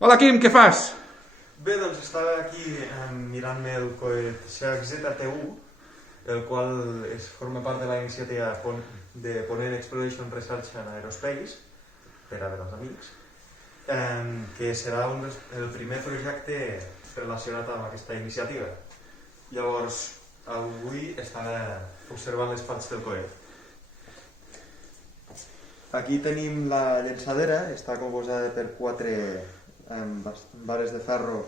Hola Quim, què fas? Bé, doncs estava aquí mirant-me el coet CHZ-T1, el qual forma part de la iniciativa de Ponent Exploration Research and Aerospace, per a dels amics, que serà el primer projecte relacionat amb aquesta iniciativa. Llavors, avui estava observant les parts del coet. Aquí tenim la llançadera, està composada per 4 barres de ferro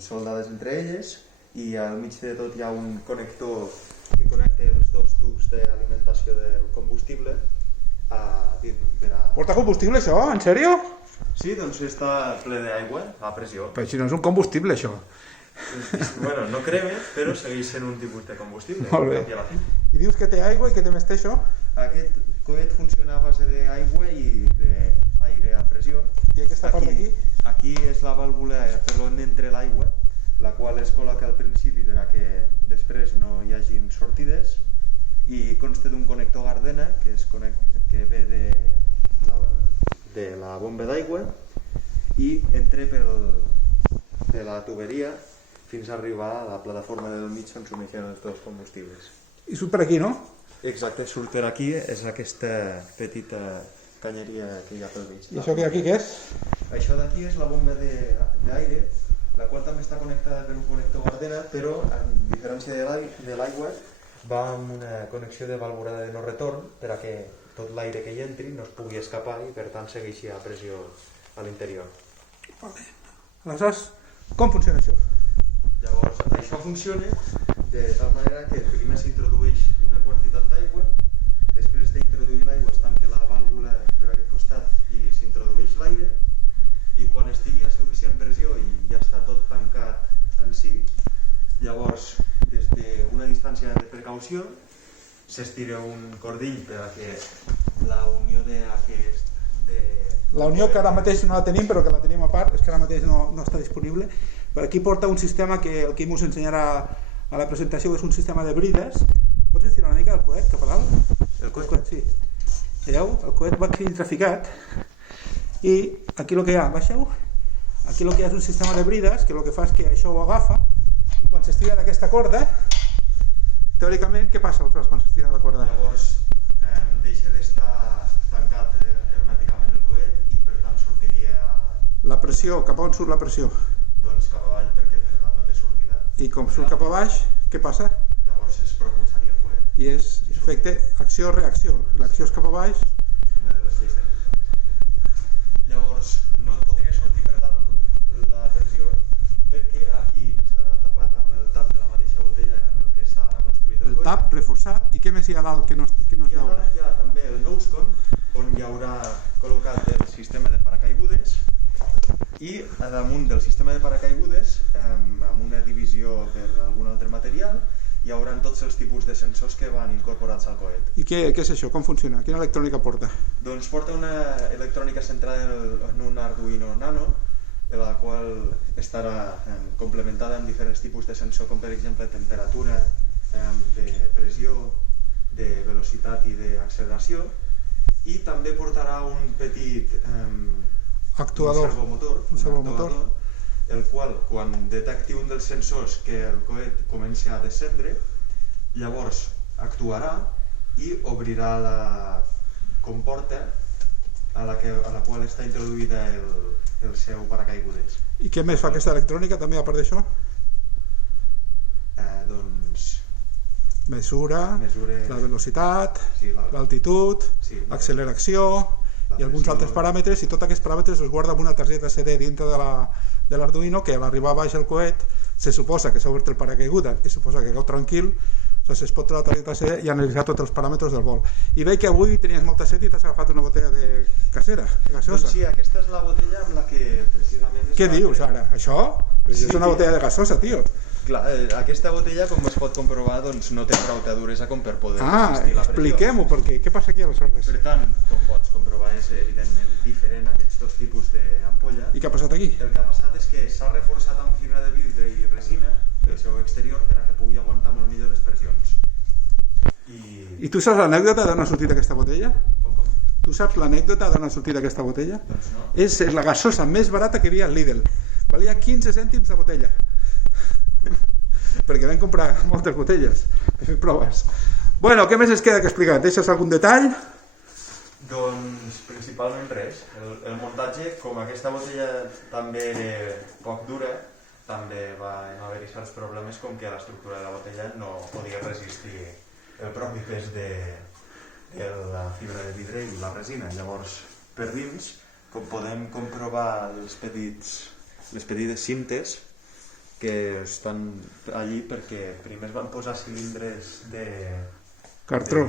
soldades entre elles, i al mig de tot hi ha un connector que connecta els dos tubs d'alimentació del combustible per a... Porta combustible això? En sèrio? Sí, doncs està ple d'aigua a pressió. Però si no és un combustible això. Bueno, no crema, però segueix sent un tipus de combustible. Molt bé. I dius que té aigua i que té més té això? Aquest coet funciona a base d'aigua i d'aire a pressió. I aquesta part d'aquí? Aquí és la vàlvula per on entra l'aigua, la qual es col·loca al principi per a que després no hi hagin sortides, i consta d'un connector Gardena que ve de la bomba d'aigua i entra per la tuberia fins a arribar a la plataforma del mig on s'uneixen els dos combustibles. I surt per aquí, no? Exacte, surt per aquí, és aquesta petita canyeria que hi ha pel mig. I això que aquí què és? Això d'aquí és la bomba d'aire, la qual també està connectada per un connector Gardena, però a diferència de l'aigua va amb una connexió de vàlvula de no retorn per a que tot l'aire que hi entri no es pugui escapar i per tant segueixi a pressió a l'interior. Vale. Aleshores, com funciona això? Llavors, això funciona de tal manera que primer s'introdueix una quantitat d'aigua, després d'introduir l'aigua es tanca la vàlvula per aquest costat i s'introdueix l'aire, i quan estigui a suficient pressió i ja està tot tancat en si, llavors des d'una distància de precaució s'estira un cordill per a que la unió La unió que ara mateix no la tenim, però que la tenim a part, és que ara mateix no està disponible. Per aquí porta un sistema que el Quim us ensenyarà a la presentació, que és un sistema de brides. Pots estirar una mica el coet cap a dalt? El coet? Sí. Veieu? El coet va aquí traficat i aquí el que hi ha, baixeu? Aquí el que hi ha és un sistema de brides que el que fa és que això ho agafa i quan s'estira d'aquesta corda, teòricament, què passa quan s'estira la corda? Llavors deixa d'estar tancat hermèticament el coet i per tant sortiria... La pressió, cap a on surt la pressió? Doncs cap avall perquè per tant no té sortida. I com surt cap a baix, què passa? Llavors es propulsaria el coet. I és efecte acció-reacció. L'acció és cap a baix. Una de les lleis de Newton. Llavors no et podria sortir per tant la pressió perquè aquí estarà tapat amb el tap de la mateixa botella amb el que s'ha construït el coet. El tap reforçat. I què més hi ha dalt que no es I veu? ara hi ha també el nosecon, on hi haurà col·locat el sistema de paracaigudes, i a damunt del sistema de paracaigudes, amb una divisió per algun altre material, hi haurà tots els tipus de sensors que van incorporats al coet. I què és això? Com funciona? Quina electrònica porta? Doncs porta una electrònica centrada en un Arduino Nano, la qual estarà complementada amb diferents tipus de sensor, com per exemple temperatura, de pressió, de velocitat i d'acceleració, i també portarà un petit Actuador. un servomotor, el qual, quan detecti un dels sensors que el coet comença a descendre, llavors actuarà i obrirà la comporta a la qual està introduïda el seu paracaigudes. I què més fa aquesta electrònica també a part d'això? Doncs Mesura la velocitat, sí, l'altitud, sí, l'acceleració i alguns altres paràmetres, i tots aquests paràmetres els guarda amb una targeta CD dintre de l'Arduino, que a l'arribar baix el coet se suposa que s'ha obert el paracaigudes i se suposa que cau tranquil, es pot treure la targeta CD i analitzar tots els paràmetres del vol. I veig que avui tenies molta set i t'has agafat una botella de casera, de gasosa. Doncs sí, aquesta és la botella amb la que precisament... Què dius ara? Això? És una botella de gasosa, tio. Clar, aquesta botella, com es pot comprovar, doncs no té prou duresa com per poder resistir la pressió. Expliquem-ho, perquè què passa aquí aleshores? Per tant, com pots comprovar, és evidentment diferent aquests dos tipus d'ampolla. I què ha passat aquí? El que ha passat és que s'ha reforçat amb fibra de vidre i resina el seu exterior per a que pugui aguantar molt millor les pressions. I tu saps l'anècdota d'on ha sortit aquesta botella? Com? Tu saps l'anècdota d'on ha sortit aquesta botella? Doncs no. És la gasosa més barata que hi havia al Lidl. Valia 15 cèntims la botella. Perquè vam comprar moltes botelles per fer proves. Bueno, què més es queda que explicar? Deixes algun detall? Doncs principalment res. El muntatge, com aquesta botella també era poc dura, també va haver-hi certs problemes com que l'estructura de la botella no podia resistir el propi pes de la fibra de vidre i la resina. Llavors, per dins, com podem comprovar les petites cintes que estan allí perquè primer es van posar cilindres de cartró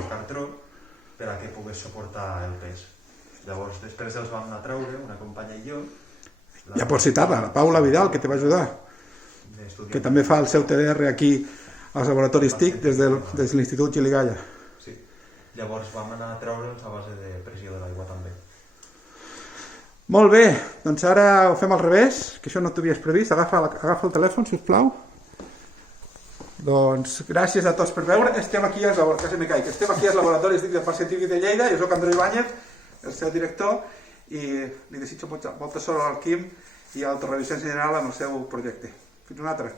per a que pogués suportar el pes. Llavors, després els vam anar a treure, una companya i jo. Ja pots citar-la, la Paula Vidal, que te va ajudar, que també fa el seu TDR aquí als laboratoris TIC des de l'Institut Giligalla. Sí. Llavors vam anar a treure'ls a base de pressió de l'aigua també. Molt bé, doncs ara ho fem al revés, que això no t'ho havies previst. Agafa el telèfon, sisplau. Doncs gràcies a tots per veure. Estem aquí als laboratoris del Parc Científic de Lleida. Jo soc Andreu Ibáñez, el seu director, i li desitjo molta sort al Quim i a la Televisió en general en el seu projecte. Fins una altra.